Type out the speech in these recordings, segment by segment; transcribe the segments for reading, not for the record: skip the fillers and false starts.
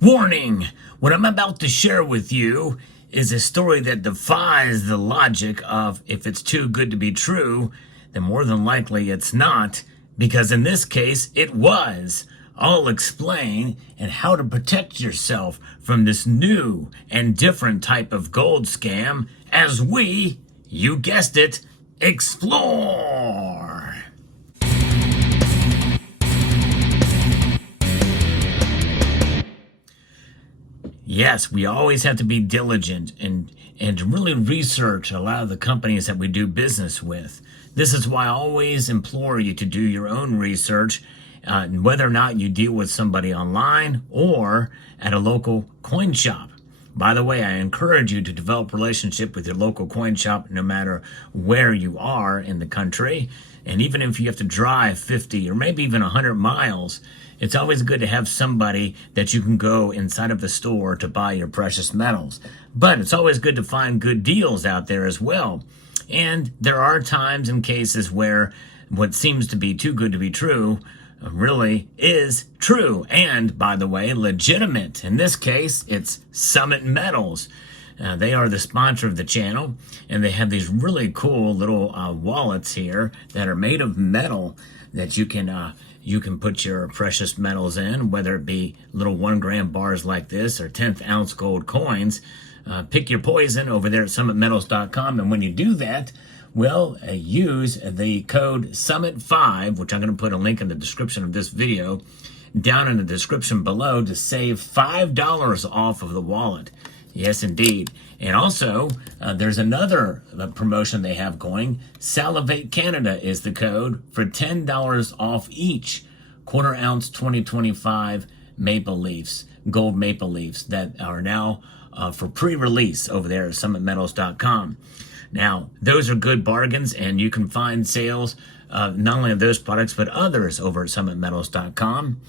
Warning! What I'm about to share with you is a story that defies the logic of if it's too good to be true, then more than likely it's not, because in this case it was. I'll explain and how to protect yourself from this new and different type of gold scam as we, you guessed it, explore. Yes, we always have to be diligent and really research a lot of the companies that we do business with. This is why I always implore you to do your own research, whether or not you deal with somebody online or at a local coin shop. By the way, I encourage you to develop a relationship with your local coin shop no matter where you are in the country. And even if you have to drive 50 or maybe even 100 miles, it's always good to have somebody that you can go inside of the store to buy your precious metals. But it's always good to find good deals out there as well. And there are times and cases where what seems to be too good to be true really is true. And by the way, legitimate. In this case, it's Summit Metals. They are the sponsor of the channel, and they have these really cool little wallets here that are made of metal that you can put your precious metals in, whether it be little 1 gram bars like this or 10th ounce gold coins. Pick your poison over there at SummitMetals.com, and when you do that, well, use the code SummitFive, which I'm going to put a link in the description of this video, down in the description below to save $5 off of the wallet. Yes, indeed. And also, there's another promotion they have going. SalivateCanada is the code for $10 off each 1/4 ounce 2025 maple leafs, gold maple leafs that are now for pre-release over there at SummitMetals.com. Now, those are good bargains, and you can find sales not only of those products, but others over at SummitMetals.com.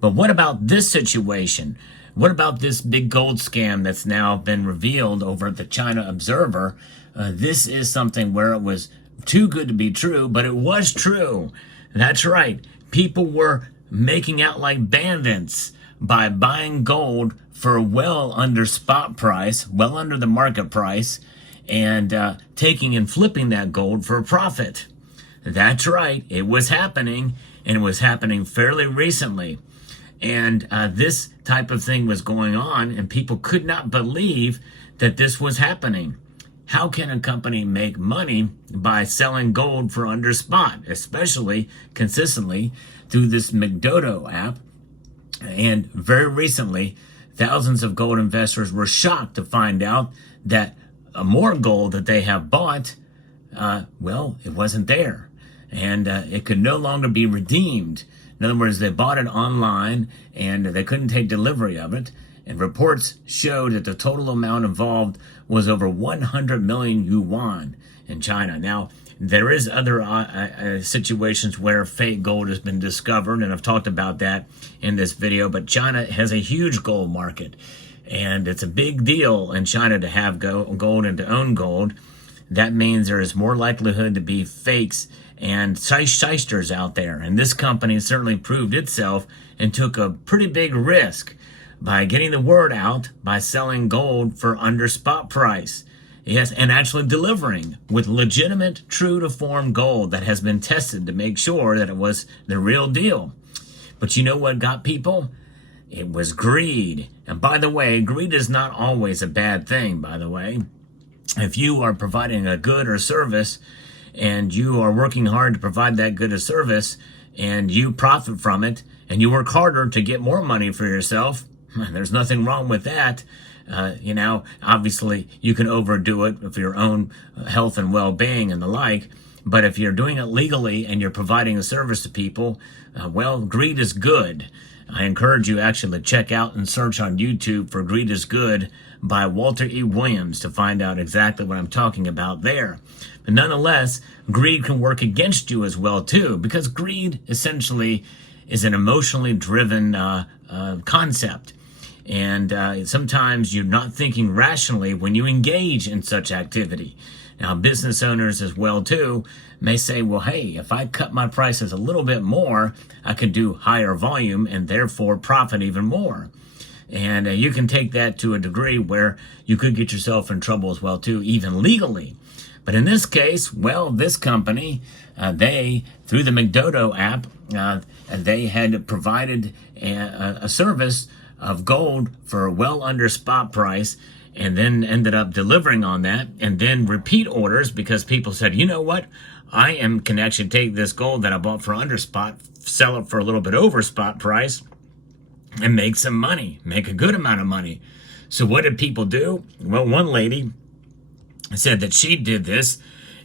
But what about this situation? What about this big gold scam that's now been revealed over at the China Observer? This is something where it was too good to be true, but it was true. That's right. People were making out like bandits by buying gold for well under spot price, well under the market price, and taking and flipping that gold for a profit. That's right. It was happening, and it was happening fairly recently. And this type of thing was going on, and people could not believe that this was happening. How can a company make money by selling gold for under spot, especially consistently through this McDodo app? And very recently, thousands of gold investors were shocked to find out that more gold that they have bought, well, it wasn't there. And it could no longer be redeemed. In other words, they bought it online and they couldn't take delivery of it. And reports showed that the total amount involved was over 100 million yuan in China. Now, there is other situations where fake gold has been discovered, and I've talked about that in this video. But China has a huge gold market, and it's a big deal in China to have gold and to own gold. That means there is more likelihood to be fakes and shysters out there. And this company certainly proved itself and took a pretty big risk by getting the word out by selling gold for under spot price. Yes, and actually delivering with legitimate, true to form gold that has been tested to make sure that it was the real deal. But you know what got people? It was greed. And by the way, greed is not always a bad thing, by the way. If you are providing a good or service and you are working hard to provide that good or service and you profit from it and you work harder to get more money for yourself, there's nothing wrong with that. Obviously you can overdo it for your own health and well-being and the like. But if you're doing it legally and you're providing a service to people, well, greed is good. I encourage you actually to check out and search on YouTube for Greed is Good by Walter E. Williams to find out exactly what I'm talking about there. But nonetheless, greed can work against you as well too, because greed essentially is an emotionally driven concept. And sometimes you're not thinking rationally when you engage in such activity. Now, business owners as well too may say, well, hey, if I cut my prices a little bit more, I could do higher volume and therefore profit even more. And you can take that to a degree where you could get yourself in trouble as well, too, even legally. But in this case, well, this company, they, through the McDodo app, they had provided a service of gold for well under spot price, and then ended up delivering on that, and then repeat orders because people said, you know what, can actually take this gold that I bought for under spot, sell it for a little bit over spot price, and make some money, make a good amount of money. So what did people do? Well, one lady said that she did this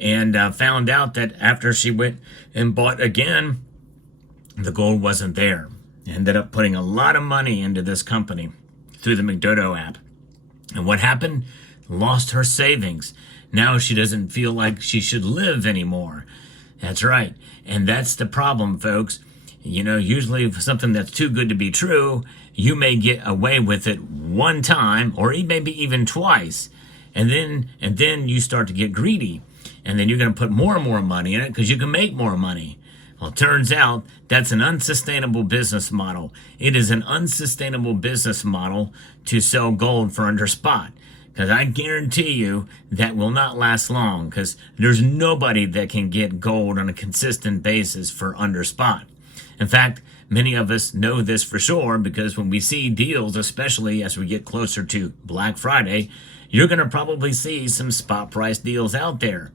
and found out that after she went and bought again, the gold wasn't there. Ended up putting a lot of money into this company through the McDodo app. And what happened? Lost her savings. Now she doesn't feel like she should live anymore. That's right. And that's the problem, folks. You know, usually for something that's too good to be true, you may get away with it one time or maybe even twice. And then you start to get greedy. And then you're going to put more and more money in it because you can make more money. Well, it turns out that's an unsustainable business model. It is an unsustainable business model to sell gold for under spot. Because I guarantee you that will not last long, because there's nobody that can get gold on a consistent basis for under spot. In fact, many of us know this for sure, because when we see deals, especially as we get closer to Black Friday, you're going to probably see some spot price deals out there.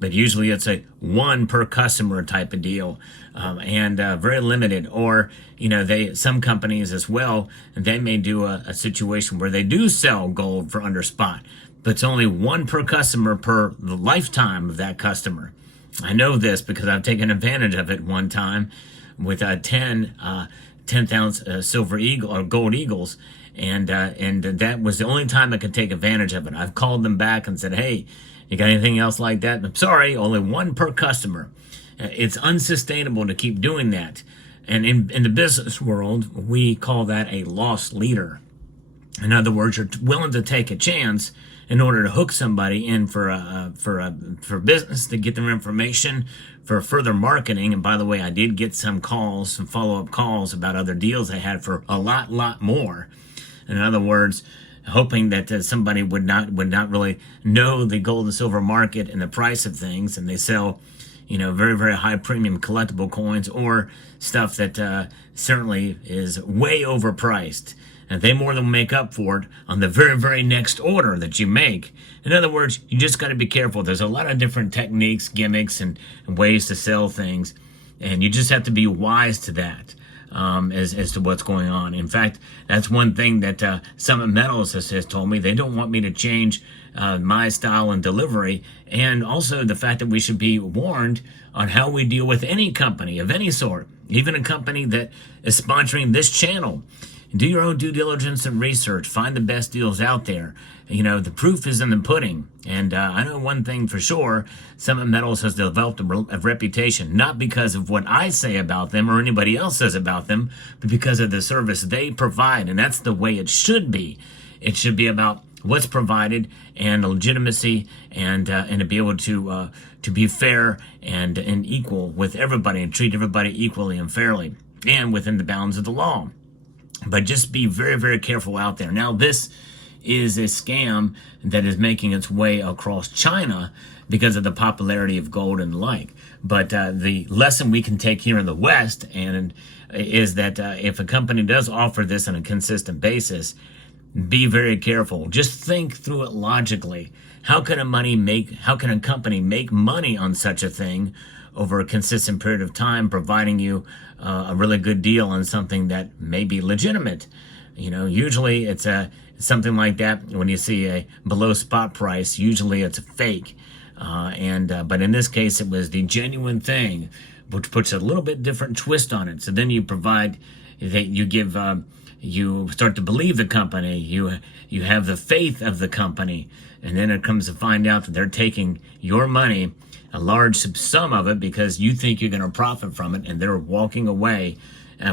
But usually it's a one per customer type of deal, and very limited. Or, you know, some companies as well, they may do a situation where they do sell gold for under spot, but it's only one per customer per the lifetime of that customer. I know this because I've taken advantage of it one time with 10th ounce silver eagle or gold eagles, and that was the only time I could take advantage of it. I've called them back and said, hey, you got anything else like that? I'm sorry, only one per customer. It's unsustainable to keep doing that. And in the business world, we call that a loss leader. In other words, you're willing to take a chance in order to hook somebody in for business, to get their information for further marketing. And by the way, I did get some calls, some follow-up calls about other deals I had for a lot more. In other words, hoping that somebody would not really know the gold and silver market and the price of things, and they sell, you know, very, very high premium collectible coins or stuff that certainly is way overpriced. And they more than make up for it on the very, very next order that you make. In other words, you just got to be careful. There's a lot of different techniques, gimmicks, and ways to sell things, and you just have to be wise to that. As to what's going on. In fact, that's one thing that Summit Metals has told me. They don't want me to change my style and delivery, and also the fact that we should be warned on how we deal with any company of any sort, even a company that is sponsoring this channel. Do your own due diligence and research. Find the best deals out there. You know, the proof is in the pudding. And I know one thing for sure, Summit Metals has developed a reputation, not because of what I say about them or anybody else says about them, but because of the service they provide. And that's the way it should be. It should be about what's provided and legitimacy, and to be able to be fair and equal with everybody and treat everybody equally and fairly and within the bounds of the law. But just be very, very careful out there. Now, this is a scam that is making its way across China because of the popularity of gold and the like. But the lesson we can take here in the West is that if a company does offer this on a consistent basis, be very careful. Just think through it logically. How can a company make money on such a thing over a consistent period of time, providing you a really good deal on something that may be legitimate? You know, usually it's something like that. When you see a below spot price, usually it's a fake. But in this case, it was the genuine thing, which puts a little bit different twist on it. So then you provide, that you give, you start to believe the company. You have the faith of the company, and then it comes to find out that they're taking your money, a large sum of it, because you think you're going to profit from it, and they're walking away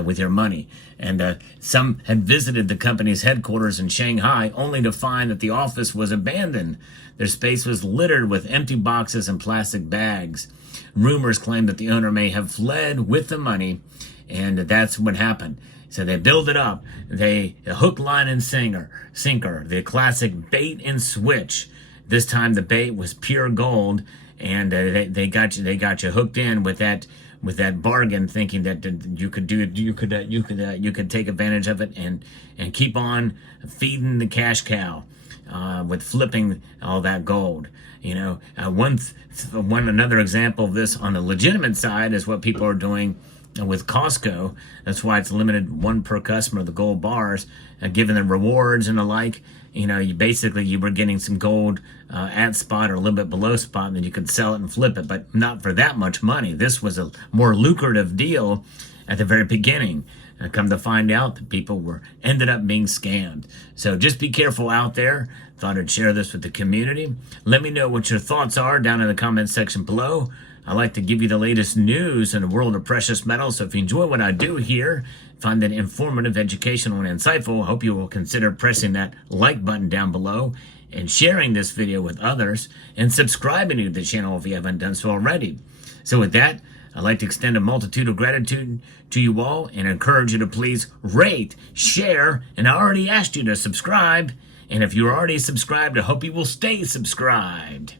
with your money. And some had visited the company's headquarters in Shanghai only to find that the office was abandoned. Their space was littered with empty boxes and plastic bags. Rumors claim that the owner may have fled with the money, and that's what happened. So they build it up. They hook, line, and sinker. The classic bait and switch. This time the bait was pure gold, and they got you hooked in with that bargain, thinking that you could take advantage of it and keep on feeding the cash cow with flipping all that gold. You know, another example of this on the legitimate side is what people are doing with Costco. That's why it's limited one per customer, the gold bars, given the rewards and the like. You know, you were getting some gold at spot or a little bit below spot, and then you could sell it and flip it, but not for that much money. This was a more lucrative deal at the very beginning. And come to find out that people ended up being scammed. So just be careful out there. Thought I'd share this with the community. Let me know what your thoughts are down in the comments section below. I like to give you the latest news in the world of precious metals. So if you enjoy what I do here, find it informative, educational, and insightful, I hope you will consider pressing that like button down below and sharing this video with others and subscribing to the channel if you haven't done so already. So with that, I'd like to extend a multitude of gratitude to you all and encourage you to please rate, share, and I already asked you to subscribe. And if you're already subscribed, I hope you will stay subscribed.